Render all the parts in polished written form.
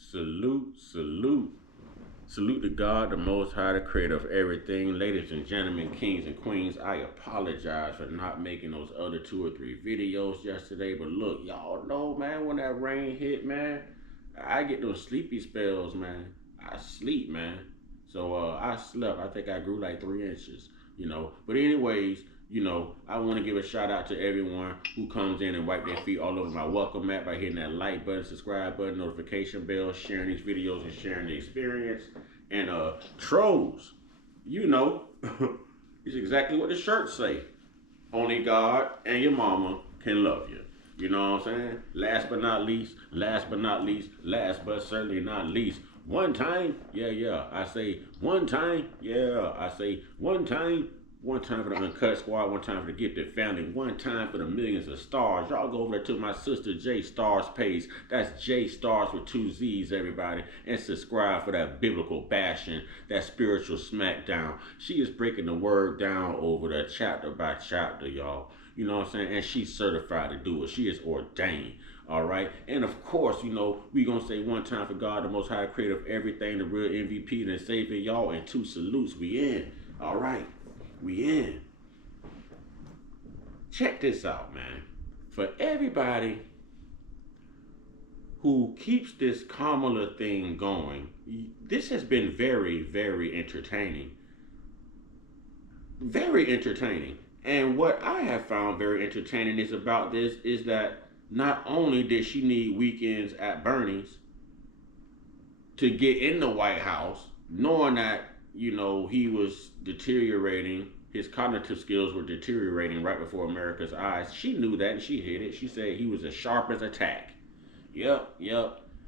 Salute, salute. Salute to God, the Most High, the creator of everything. Ladies and gentlemen, kings and queens, I apologize for not making those other 2 or 3 videos yesterday. But look, y'all know, man, when that rain hit, man, I get those sleepy spells, man. I sleep, man. So I slept. I think I grew like 3 inches. But anyways, I want to give a shout out to everyone who comes in and wipe their feet all over my welcome mat by hitting that like button, subscribe button, notification bell, sharing these videos and sharing the experience. And trolls, it's exactly what the shirts say. Only God and your mama can love you. You know what I'm saying? Last but not least, last but certainly not least. One time, yeah. I say one time, yeah. I say one time. One time for the Uncut Squad, one time for the Gifted Family, one time for the millions of stars. Y'all go over there to my sister J Stars page. That's J Stars with 2 Z's, everybody. And subscribe for that biblical bashing, that spiritual smackdown. She is breaking the word down over the chapter by chapter, y'all. You know what I'm saying? And she's certified to do it. She is ordained. All right. And of course, we going to say one time for God, the Most High creator of everything, the real MVP, and Savior, y'all. And 2 salutes. We in. All right. We in. Check this out, man. For everybody who keeps this Kamala thing going, this has been very, very entertaining. Very entertaining. And what I have found very entertaining is about this is that not only did she need weekends at Bernie's to get in the White House, knowing that he was deteriorating. His cognitive skills were deteriorating right before America's eyes. She knew that and she hit it. She said he was as sharp as a tack. Yep.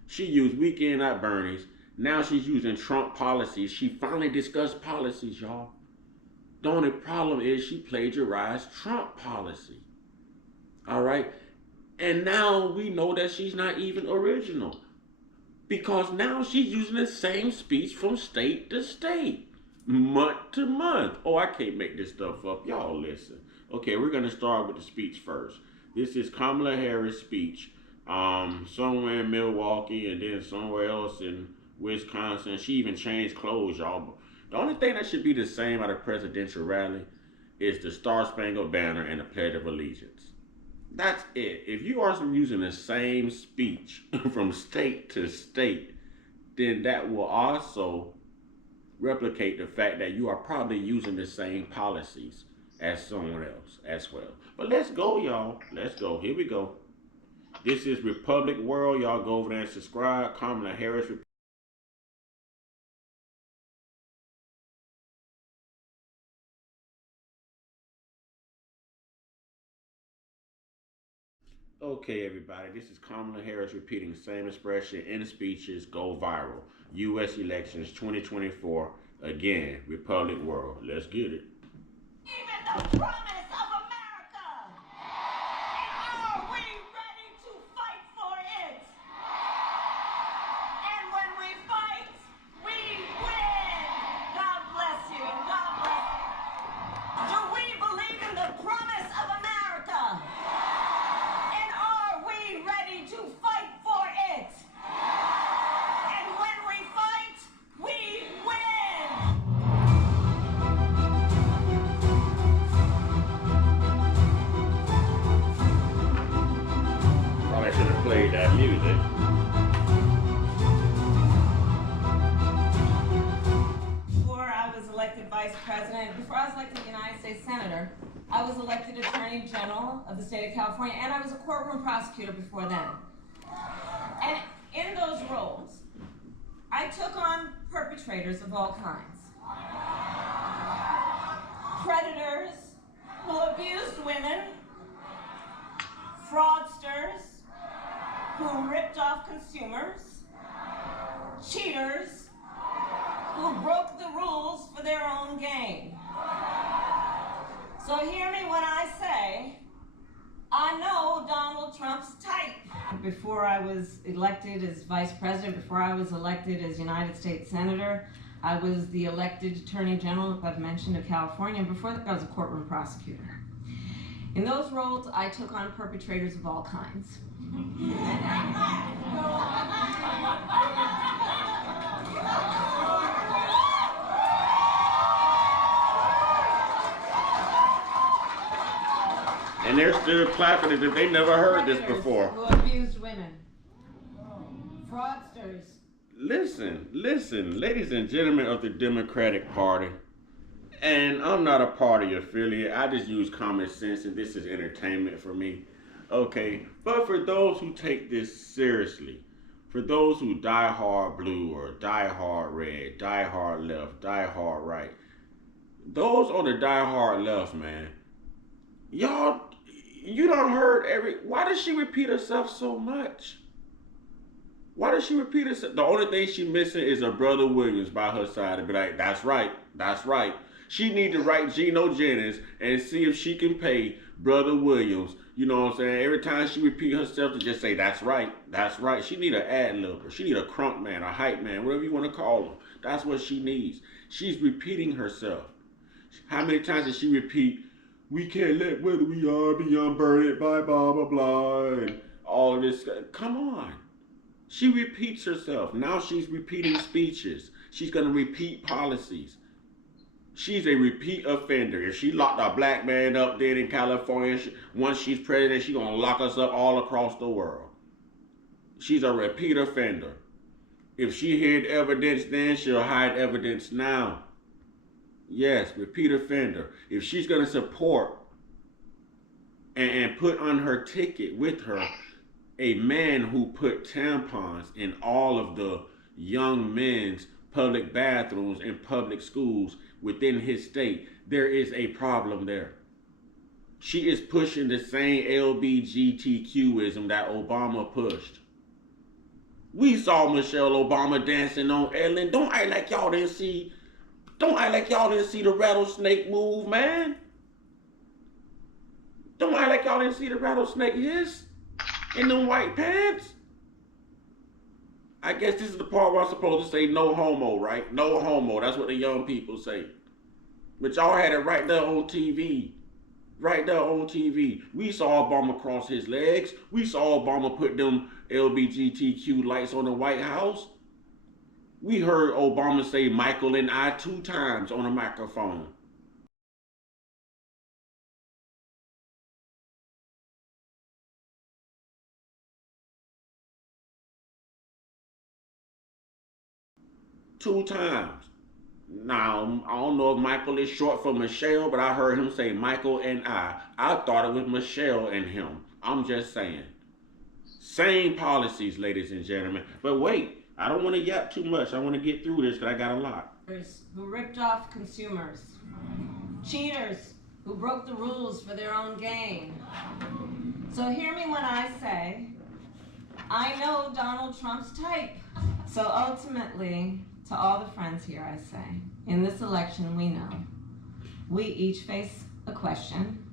She used weekend at Bernie's. Now she's using Trump policies. She finally discussed policies, y'all. The only problem is she plagiarized Trump policy. All right? And now we know that she's not even original. Because now she's using the same speech from state to state, month to month. Oh, I can't make this stuff up. Y'all listen. Okay, we're going to start with the speech first. This is Kamala Harris' speech somewhere in Milwaukee and then somewhere else in Wisconsin. She even changed clothes, y'all. The only thing that should be the same at a presidential rally is the Star Spangled Banner and the Pledge of Allegiance. That's it. If you are using the same speech from state to state, then that will also replicate the fact that you are probably using the same policies as someone else as well. But let's go, y'all. Let's go. Here we go. This is Republic World. Y'all go over there and subscribe. Kamala Harris. Okay, everybody, this is Kamala Harris repeating the same expression in speeches go viral. U.S. elections 2024, again, Republic World. Let's get it. Even the promise of America. And are we ready to fight for it? And when we fight, we win. God bless you and God bless you. Do we believe in the promise of America? To fight for it. And when we fight, we win. Probably should have played that music. Before I was elected vice president, before I was elected United States Senator, I was elected Attorney General of the state of California, and I was a courtroom prosecutor before then. And in those roles, I took on perpetrators of all kinds. Predators who abused women, fraudsters who ripped off consumers, cheaters who broke the rules for their own gain. So hear me when I say, I know Donald Trump's type. Before I was elected as vice president, before I was elected as United States Senator, I was the elected Attorney General, I've mentioned, of California. Before that, I was a courtroom prosecutor. In those roles, I took on perpetrators of all kinds. they're still clapping as if they never heard this before. Who abused women. Fraudsters. Listen, ladies and gentlemen of the Democratic Party, and I'm not a party affiliate, I just use common sense and this is entertainment for me. Okay, but for those who take this seriously, for those who die hard blue or die hard red, die hard left, die hard right, those on the die hard left, man, y'all, you done heard why does she repeat herself so much? Why does she repeat herself? The only thing she missing is her brother Williams by her side and be like, that's right. She need to write Geno Jennings and see if she can pay brother Williams. You know what I'm saying? Every time she repeat herself to just say, that's right. She need an ad-libber. She need a crunk man, a hype man, whatever you want to call him. That's what she needs. She's repeating herself. How many times did she repeat, we can't let whether we are be unburdened by blah, blah, blah, and all of this? Come on. She repeats herself. Now she's repeating speeches. She's going to repeat policies. She's a repeat offender. If she locked a black man up there in California, once she's president, she's going to lock us up all across the world. She's a repeat offender. If she hid evidence then, she'll hide evidence now. Yes, repeat offender. If she's going to support and put on her ticket with her a man who put tampons in all of the young men's public bathrooms and public schools within his state, there is a problem there. She is pushing the same LGBTQism that Obama pushed. We saw Michelle Obama dancing on Ellen. Don't act like y'all didn't see the rattlesnake move, man. Don't act like y'all didn't see the rattlesnake hiss in them white pants. I guess this is the part where I'm supposed to say no homo, right? No homo. That's what the young people say. But y'all had it right there on TV. Right there on TV. We saw Obama cross his legs. We saw Obama put them LGBTQ lights on the White House. We heard Obama say Michael and I 2 times on a microphone. Two times. Now, I don't know if Michael is short for Michelle, but I heard him say Michael and I. I thought it was Michelle and him. I'm just saying. Same policies, ladies and gentlemen. But wait, I don't want to yap too much. I want to get through this because I got a lot. Who ripped off consumers. Cheaters who broke the rules for their own gain. So hear me when I say, I know Donald Trump's type. So ultimately, to all the friends here, I say, in this election, we know we each face a question.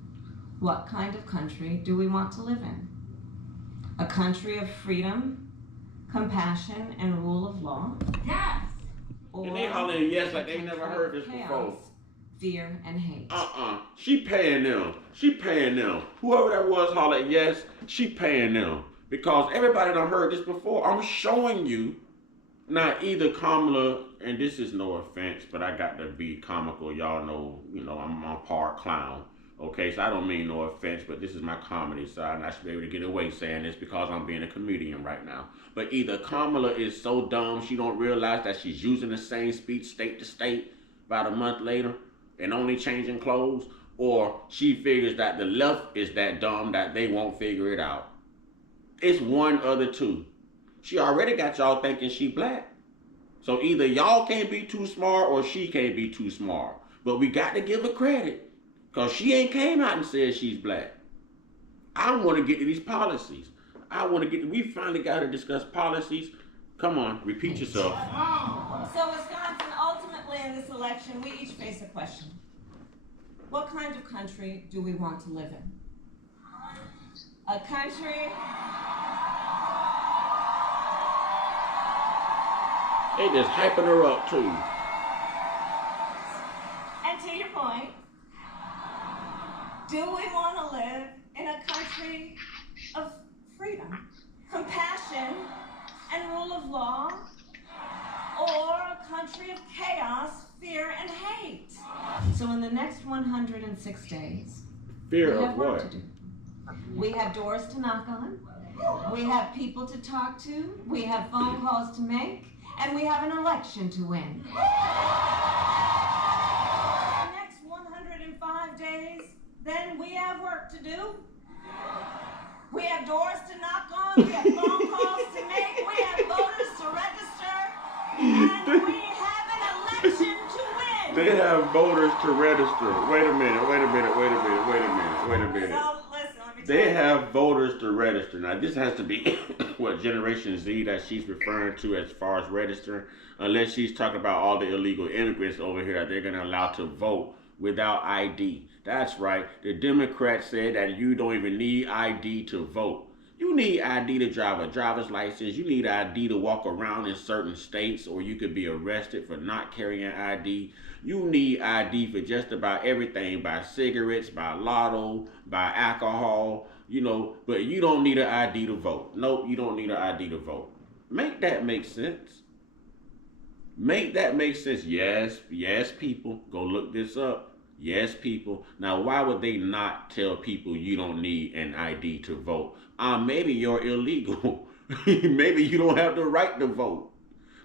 What kind of country do we want to live in? A country of freedom, compassion, and rule of law? Yes! Or and they hollering yes like they never heard this chaos, before. Fear, and hate. She paying them. Whoever that was hollering yes, she paying them. Because everybody done heard this before. I'm showing you. Now, either Kamala, and this is no offense, but I got to be comical. Y'all know, I'm a part clown. Okay, so I don't mean no offense, but this is my comedy side, and I should be able to get away saying this because I'm being a comedian right now. But either Kamala is so dumb she don't realize that she's using the same speech state to state about a month later and only changing clothes, or she figures that the left is that dumb that they won't figure it out. It's one of the two. She already got y'all thinking she black. So either y'all can't be too smart or she can't be too smart. But we got to give her credit. Because she ain't came out and said she's black. I want to get to these policies. We finally got to discuss policies. Come on, repeat yourself. So Wisconsin, ultimately in this election, we each face a question. What kind of country do we want to live in? A country... They just hyping her up too. And to your point, do we want to live in a country of freedom, compassion, and rule of law, or a country of chaos, fear, and hate? So in the next 106 days, Fear we of have work what? to do. We have doors to knock on. We have people to talk to. We have phone calls to make. And we have an election to win. The next 105 days, then we have work to do. We have doors to knock on. We have phone calls to make. We have voters to register. And we have an election to win. They have voters to register. Wait a minute. So, listen, let me tell They you. have voters to register. Now, this has to be what Generation Z that she's referring to as far as registering, unless she's talking about all the illegal immigrants over here that they're going to allow to vote without ID. That's right. The Democrats said that you don't even need ID to vote. You need ID to drive a driver's license. You need ID to walk around in certain states, or you could be arrested for not carrying ID. You need ID for just about everything, by cigarettes, by lotto, by alcohol, but you don't need an ID to vote. Nope, you don't need an ID to vote. Make that make sense. Make that make sense. Yes, people. Go look this up. Yes, people. Now, why would they not tell people you don't need an ID to vote? Maybe you're illegal. Maybe you don't have the right to vote.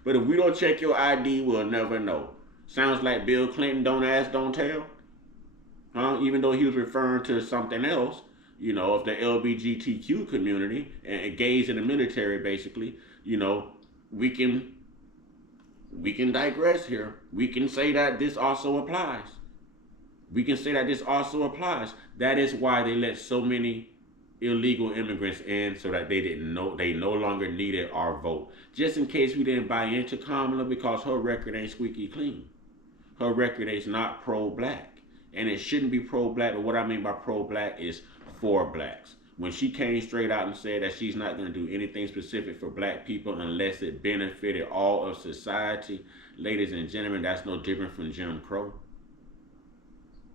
But if we don't check your ID, we'll never know. Sounds like Bill Clinton, don't ask, don't tell. Even though he was referring to something else, of the LGBTQ community and gays in the military, basically, we can digress here. We can say that this also applies. That is why they let so many illegal immigrants in, so that they no longer needed our vote. Just in case we didn't buy into Kamala, because her record ain't squeaky clean. Her record is not pro-black. And it shouldn't be pro-black, but what I mean by pro-black is for blacks. When she came straight out and said that she's not going to do anything specific for black people unless it benefited all of society, ladies and gentlemen, that's no different from Jim Crow.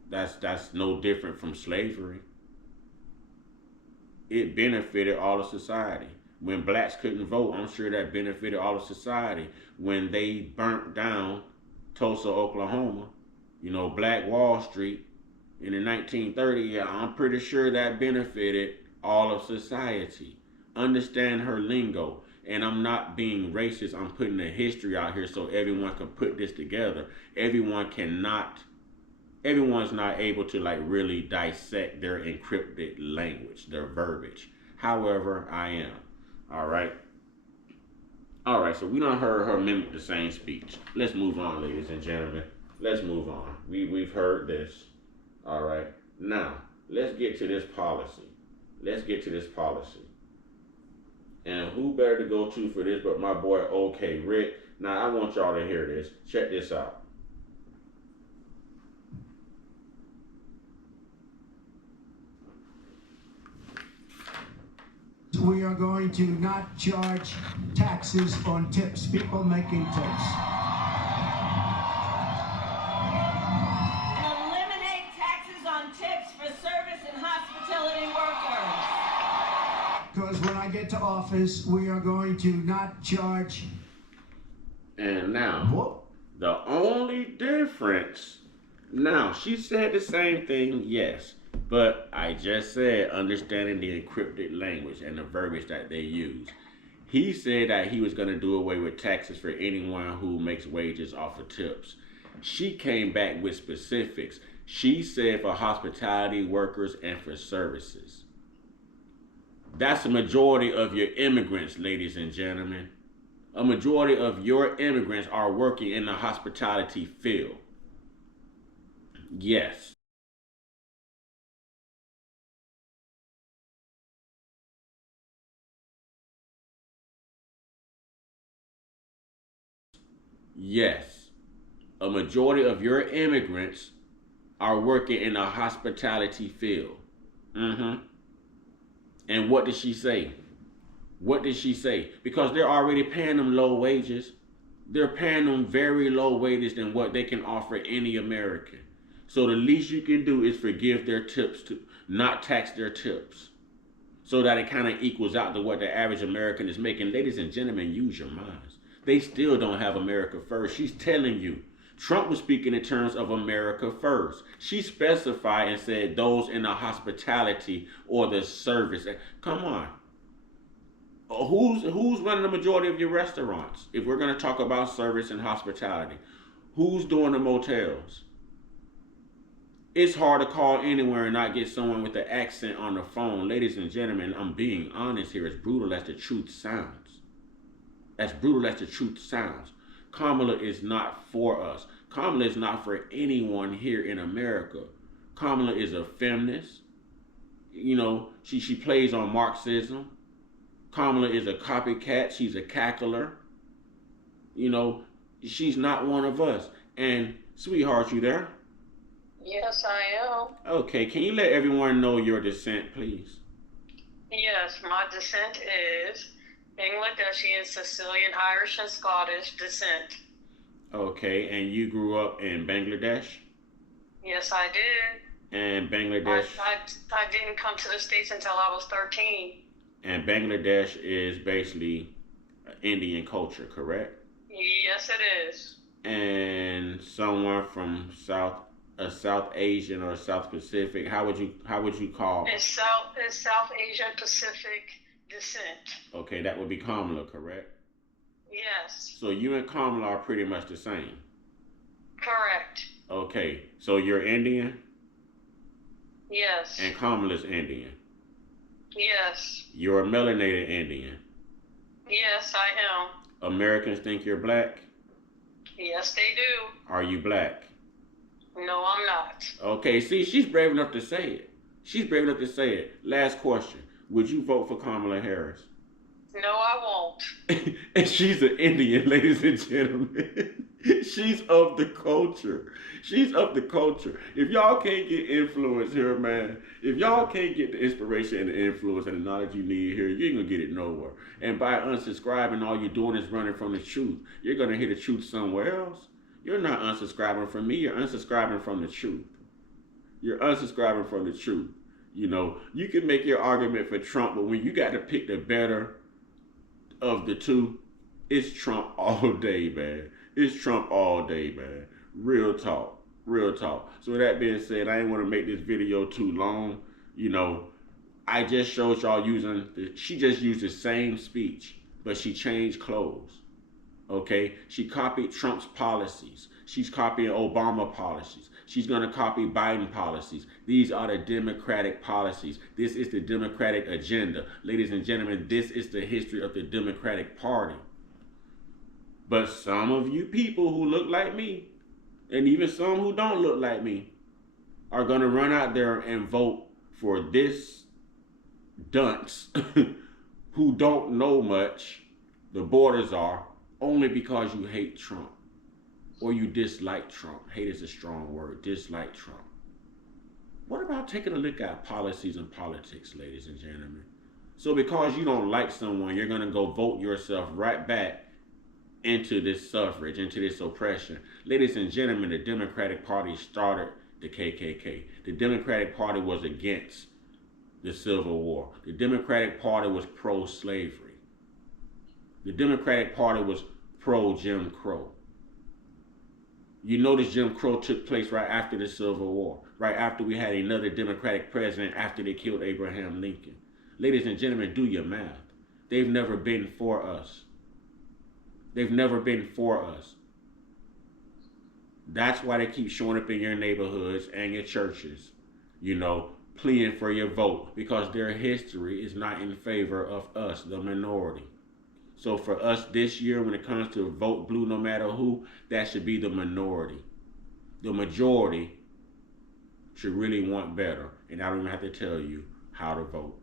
That's no different from slavery. It benefited all of society. When blacks couldn't vote, I'm sure that benefited all of society. When they burnt down Tulsa, Oklahoma, Black Wall Street in the 1930s, yeah, I'm pretty sure that benefited all of society. Understand her lingo. And I'm not being racist. I'm putting the history out here so everyone can put this together. Everyone's not able to really dissect their encrypted language, their verbiage. However, I am. All right, so we done heard her mimic the same speech. Let's move on, ladies and gentlemen. Let's move on. We've heard this. All right. Now, let's get to this policy. And who better to go to for this but my boy OK Rick. Now, I want y'all to hear this. Check this out. We are going to not charge taxes on tips, people making tips. Eliminate taxes on tips for service and hospitality workers. Because when I get to office, we are going to not charge. And now, the only difference, now, she said the same thing, yes. But I just said understanding the encrypted language and the verbiage that they use. He said that he was going to do away with taxes for anyone who makes wages off of tips. She came back with specifics. She said for hospitality workers and for services. That's a majority of your immigrants, ladies and gentlemen. A majority of your immigrants are working in the hospitality field. Yes. Yes, a majority of your immigrants are working in the hospitality field. And what did she say? Because they're already paying them low wages. They're paying them very low wages than what they can offer any American. So the least you can do is forgive their tips, to not tax their tips, so that it kind of equals out to what the average American is making. Ladies and gentlemen, use your minds. They still don't have America first. She's telling you Trump was speaking in terms of America first. She specified and said those in the hospitality or the service. Come on. Who's running the majority of your restaurants? If we're going to talk about service and hospitality, who's doing the motels? It's hard to call anywhere and not get someone with an accent on the phone. Ladies and gentlemen, I'm being honest here. As brutal as the truth sounds. As brutal as the truth sounds. Kamala is not for us. Kamala is not for anyone here in America. Kamala is a feminist. You know, she plays on Marxism. Kamala is a copycat. She's a cackler. You know, she's not one of us. And, sweetheart, you there? Yes, I am. Okay, can you let everyone know your descent, please? Yes, my descent is Bangladeshi, Sicilian, Irish, and Scottish descent. Okay, and you grew up in Bangladesh? Yes, I did. And Bangladesh? I didn't come to the States until I was 13. And Bangladesh is basically Indian culture, correct? Yes, it is. And someone from South Asian or South Pacific, how would you call? It's South Asian Pacific descent. Okay, that would be Kamala, correct? Yes. So you and Kamala are pretty much the same. Correct. Okay, so you're Indian? Yes. And Kamala's Indian? Yes. You're a melanated Indian? Yes, I am. Americans think you're black? Yes, they do. Are you black? No, I'm not. Okay, see, she's brave enough to say it. She's brave enough to say it. Last question. Would you vote for Kamala Harris? No, I won't. And she's an Indian, ladies and gentlemen. She's of the culture. She's of the culture. If y'all can't get influence here, man, if y'all can't get the inspiration and the influence and the knowledge you need here, you ain't gonna get it nowhere. And by unsubscribing, all you're doing is running from the truth. You're gonna hear the truth somewhere else. You're not unsubscribing from me. You're unsubscribing from the truth. You're unsubscribing from the truth. You know, you can make your argument for Trump, but when you got to pick the better of the two, it's Trump all day, man. It's Trump all day, man. Real talk. Real talk. So with that being said, I ain't want to make this video too long. You know, I just showed y'all she just used the same speech, but she changed clothes. Okay? She copied Trump's policies. She's copying Obama policies. She's going to copy Biden policies. These are the Democratic policies. This is the Democratic agenda. Ladies and gentlemen, this is the history of the Democratic Party. But some of you people who look like me, and even some who don't look like me, are going to run out there and vote for this dunce who don't know much, the borders are, only because you hate Trump. Or you dislike Trump. Hate is a strong word. Dislike Trump. What about taking a look at policies and politics, ladies and gentlemen? So because you don't like someone, you're going to go vote yourself right back into this suffrage, into this oppression. Ladies and gentlemen, the Democratic Party started the KKK. The Democratic Party was against the Civil War. The Democratic Party was pro-slavery. The Democratic Party was pro-Jim Crow. You notice Jim Crow took place right after the Civil War, right after we had another Democratic president after they killed Abraham Lincoln. Ladies and gentlemen, do your math. They've never been for us. They've never been for us. That's why they keep showing up in your neighborhoods and your churches, you know, pleading for your vote, because their history is not in favor of us, the minority. So for us this year, when it comes to vote blue no matter who, that should be the minority. The majority should really want better. And I don't even have to tell you how to vote.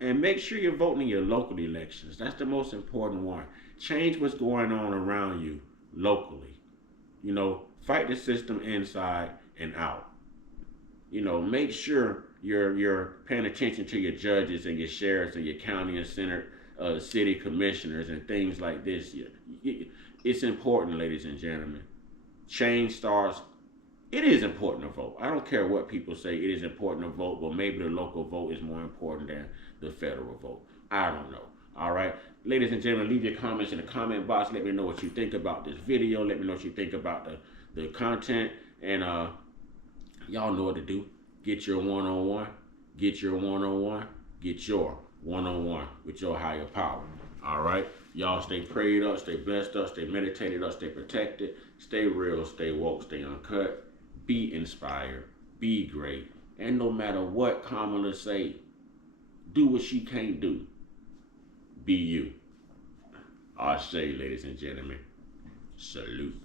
And make sure you're voting in your local elections. That's the most important one. Change what's going on around you locally. You know, fight the system inside and out. You know, make sure you're paying attention to your judges and your sheriffs and your county and city commissioners and things like this. It's important, ladies and gentlemen. Change starts. It is important to vote. I don't care what people say. It is important to vote, but maybe the local vote is more important than the federal vote. I don't know. All right. Ladies and gentlemen, leave your comments in the comment box. Let me know what you think about this video. Let me know what you think about the content, and y'all know what to do. Get your one-on-one. Get your one-on-one. Get your one-on-one with your higher power. All right? Y'all stay prayed up, stay blessed up, stay meditated up, stay protected, stay real, stay woke, stay uncut. Be inspired. Be great. And no matter what Kamala say, do what she can't do. Be you. I say, ladies and gentlemen, salute.